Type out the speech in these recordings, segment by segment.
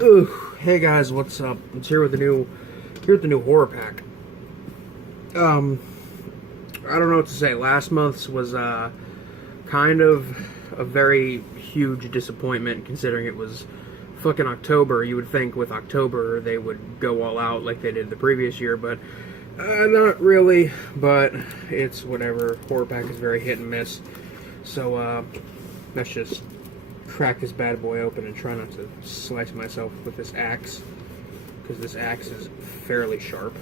Ugh. Hey guys, what's up? It's here with the new horror pack. I don't know what to say. Last month's was kind of a very huge disappointment considering it was fucking October. You would think with October they would go all out like they did the previous year, but not really. But it's whatever. Horror pack is very hit and miss. So let's just crack this bad boy open and try not to slice myself with this axe, because this axe is fairly sharp.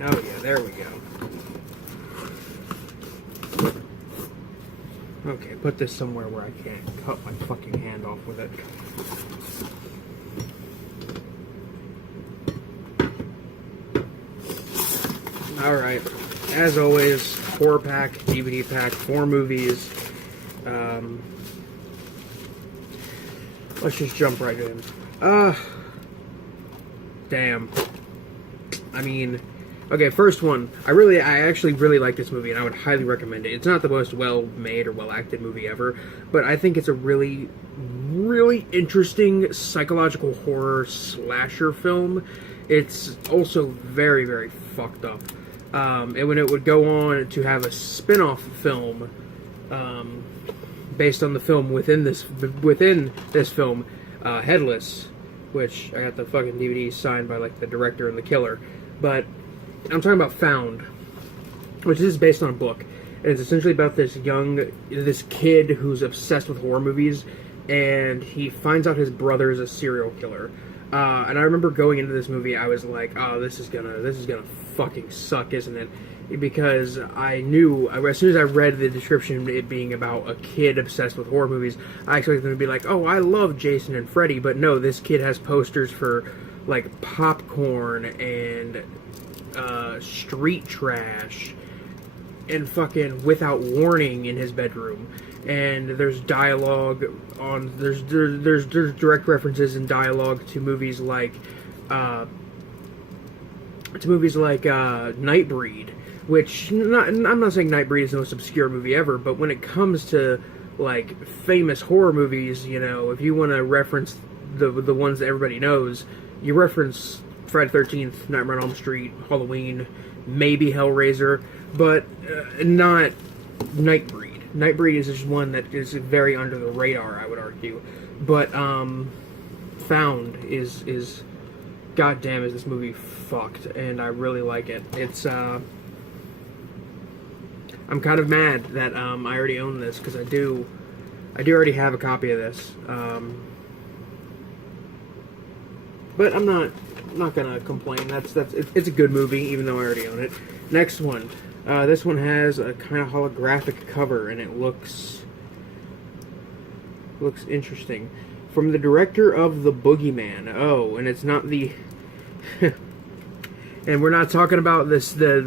Oh yeah, there we go. Okay, put this somewhere where I can't cut my fucking hand off with it. Alright, as always, horror pack, DVD pack, 4 movies. Let's just jump right in. Damn. I mean, okay, first one. I actually really like this movie, and I would highly recommend it. It's not the most well-made or well-acted movie ever, but I think it's a really, really interesting psychological horror slasher film. It's also very, very fucked up. And when it would go on to have a spin-off film, based on the film within this film, Headless, which I got the fucking DVD signed by like the director and the killer, but I'm talking about Found, which is based on a book, and it's essentially about this kid who's obsessed with horror movies, and he finds out his brother is a serial killer. And I remember going into this movie, I was like, "Oh, this is gonna fucking suck, isn't it?" Because I knew, as soon as I read the description, it being about a kid obsessed with horror movies, I expected them to be like, "Oh, I love Jason and Freddy," but no, this kid has posters for like Popcorn and Street Trash and fucking Without Warning in his bedroom, and there's dialogue on there's direct references and dialogue to movies like Nightbreed, which I'm not saying Nightbreed is the most obscure movie ever, but when it comes to like famous horror movies, you know, if you want to reference the ones that everybody knows, you reference Friday the 13th, Nightmare on Elm Street, Halloween, maybe Hellraiser, but not Nightbreed. Nightbreed is just one that is very under the radar, I would argue. But Found is goddamn, is this movie fucked, and I really like it. It's I'm kind of mad that I already own this, because I do already have a copy of this. But I'm not gonna complain. It's a good movie, even though I already own it. Next one. This one has a kind of holographic cover, and it looks interesting. From the director of The Boogeyman. Oh, and it's not the and we're not talking about this the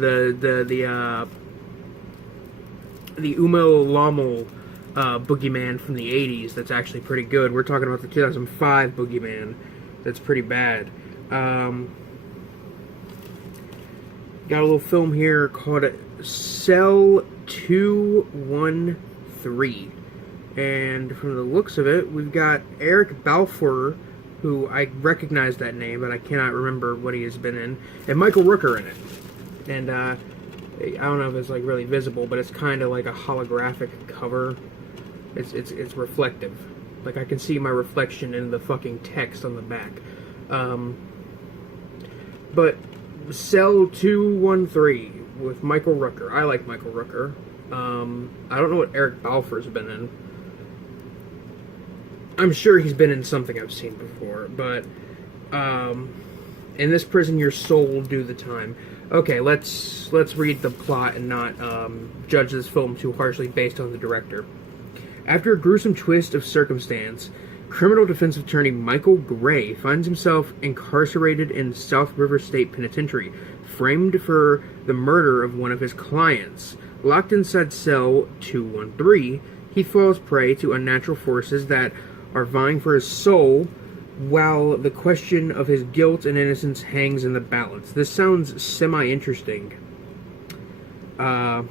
Umo Lommel Boogeyman from the 80s that's actually pretty good. We're talking about the 2005 Boogeyman that's pretty bad. Got a little film here called Cell 213. And from the looks of it, we've got Eric Balfour, who I recognize that name, but I cannot remember what he has been in, and Michael Rooker in it. And I don't know if it's like really visible, but it's kind of like a holographic cover. It's reflective. Like I can see my reflection in the fucking text on the back. But Cell 213 with Michael Rooker. I like Michael Rooker. I don't know what Eric Balfour's been in. I'm sure he's been in something I've seen before, but in this prison, your soul will do the time. Okay, let's read the plot and not judge this film too harshly based on the director. After a gruesome twist of circumstance, criminal defense attorney Michael Gray finds himself incarcerated in South River State Penitentiary, framed for the murder of one of his clients. Locked inside cell 213, he falls prey to unnatural forces that are vying for his soul, while the question of his guilt and innocence hangs in the balance. This sounds semi-interesting. I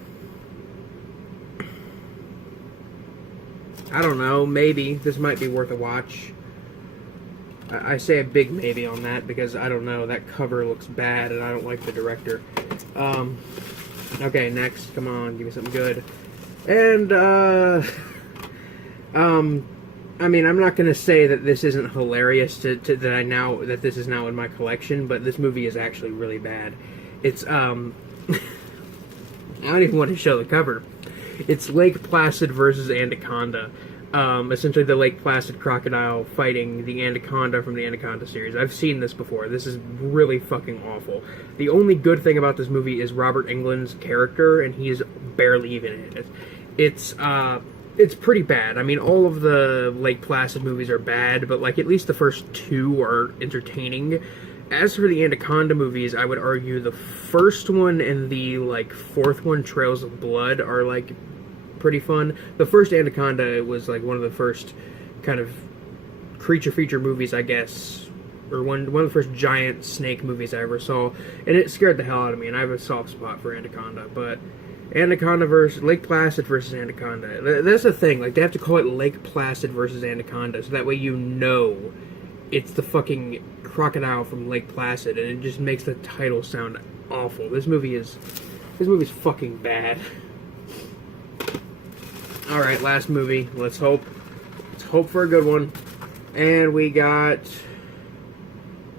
don't know, maybe. This might be worth a watch. I say a big maybe on that because I don't know, that cover looks bad and I don't like the director. Okay, next, come on, give me something good. And, I mean, I'm not gonna say that this isn't hilarious that this is now in my collection, but this movie is actually really bad. It's, I don't even want to show the cover. It's Lake Placid versus Anaconda. Essentially the Lake Placid crocodile fighting the Anaconda from the Anaconda series. I've seen this before. This is really fucking awful. The only good thing about this movie is Robert Englund's character, and he's barely even in it. It's pretty bad. I mean, all of the Lake Placid movies are bad, but, like, at least the first two are entertaining. As for the Anaconda movies, I would argue the first one and the, like, fourth one, Trails of Blood, are, like, pretty fun. The first Anaconda was like one of the first kind of creature feature movies, I guess, or one of the first giant snake movies I ever saw, and it scared the hell out of me, and I have a soft spot for Anaconda. But Anaconda versus Lake Placid versus Anaconda, that's the thing, like, they have to call it Lake Placid versus Anaconda, so that way you know it's the fucking crocodile from Lake Placid, and it just makes the title sound awful. This movie's fucking bad. Alright, last movie. Let's hope for a good one. And we got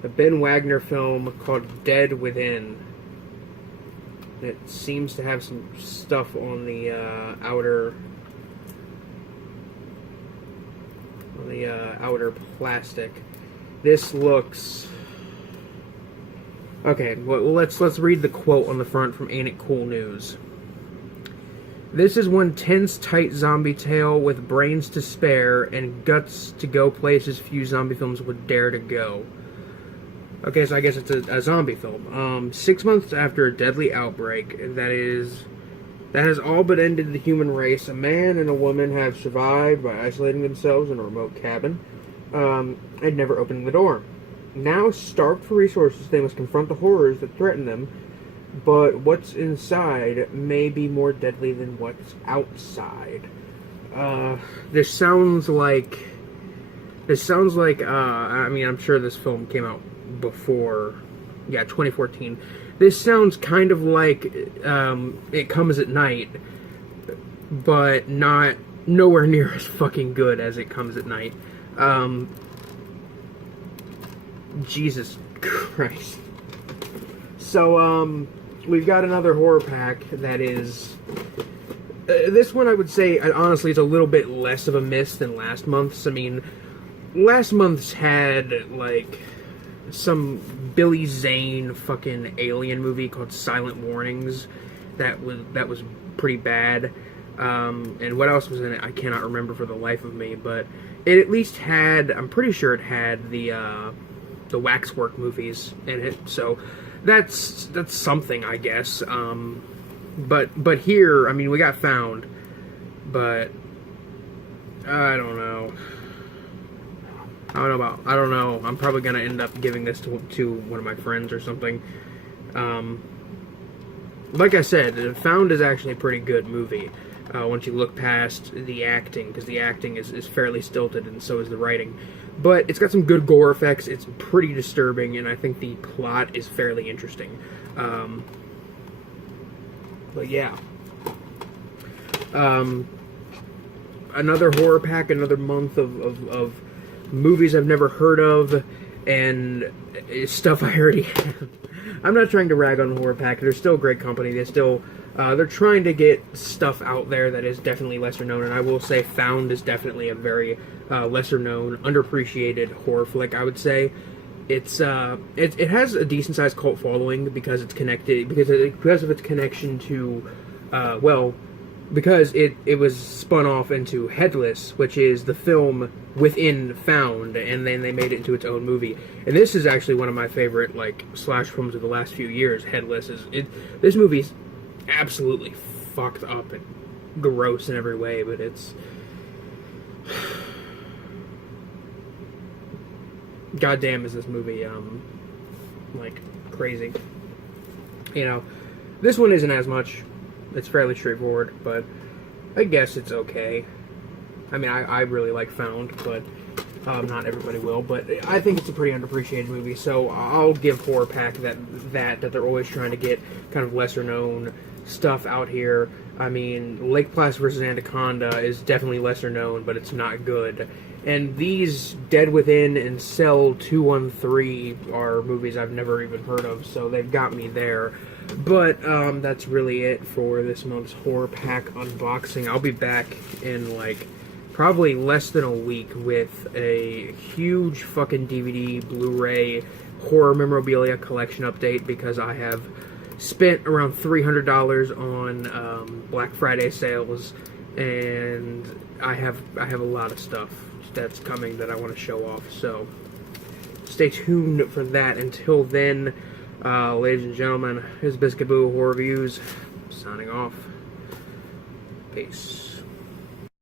a Ben Wagner film called Dead Within. It seems to have some stuff on the outer plastic. This looks... Okay, well, let's read the quote on the front from Ain't It Cool News. This is one tense, tight zombie tale with brains to spare and guts to go places few zombie films would dare to go. Okay, so I guess it's a zombie film. 6 months after a deadly outbreak that has all but ended the human race, a man and a woman have survived by isolating themselves in a remote cabin and never opening the door. Now, starved for resources, they must confront the horrors that threaten them. But what's inside may be more deadly than what's outside. This sounds like, I mean, I'm sure this film came out before, 2014. This sounds kind of like, It Comes at Night, but nowhere near as fucking good as It Comes at Night. Jesus Christ. So, we've got another horror pack that is... this one, I would say, honestly, is a little bit less of a miss than last month's. I mean, last month's had, like, some Billy Zane fucking alien movie called Silent Warnings that was pretty bad. And what else was in it, I cannot remember for the life of me, but it at least had... I'm pretty sure it had the Waxwork movies in it, so... That's something, I guess. But here, I mean, we got Found, but I don't know. I don't know. I'm probably gonna end up giving this to one of my friends or something. Like I said, Found is actually a pretty good movie. Once you look past the acting, because the acting is fairly stilted, and so is the writing. But it's got some good gore effects, it's pretty disturbing, and I think the plot is fairly interesting. But yeah. Another horror pack, another month of movies I've never heard of, and stuff I already have. I'm not trying to rag on the horror pack, they're still great company, they're trying to get stuff out there that is definitely lesser known, and I will say Found is definitely a very lesser known, underappreciated horror flick, I would say. It has a decent sized cult following because it's connected, because of its connection to, because it was spun off into Headless, which is the film within Found, and then they made it into its own movie. And this is actually one of my favorite, like, slash films of the last few years. Headless this movie's absolutely fucked up and gross in every way, but it's... goddamn, is this movie like crazy. You know, this one isn't as much. It's fairly straightforward, but I guess it's okay. I mean, I really like Found, but not everybody will. But I think it's a pretty underappreciated movie, so I'll give Horror Pack that they're always trying to get kind of lesser known stuff out here. I mean, Lake Placid vs. Anaconda is definitely lesser known, but it's not good. And these Dead Within and Cell 213 are movies I've never even heard of, so they've got me there. But that's really it for this month's Horror Pack unboxing. I'll be back in like probably less than a week with a huge fucking DVD, Blu-ray, horror memorabilia collection update because I have spent around $300 on Black Friday sales, and I have a lot of stuff that's coming that I want to show off. So stay tuned for that. Until then, ladies and gentlemen, this is Biscuit Boo Horror Reviews signing off. Peace.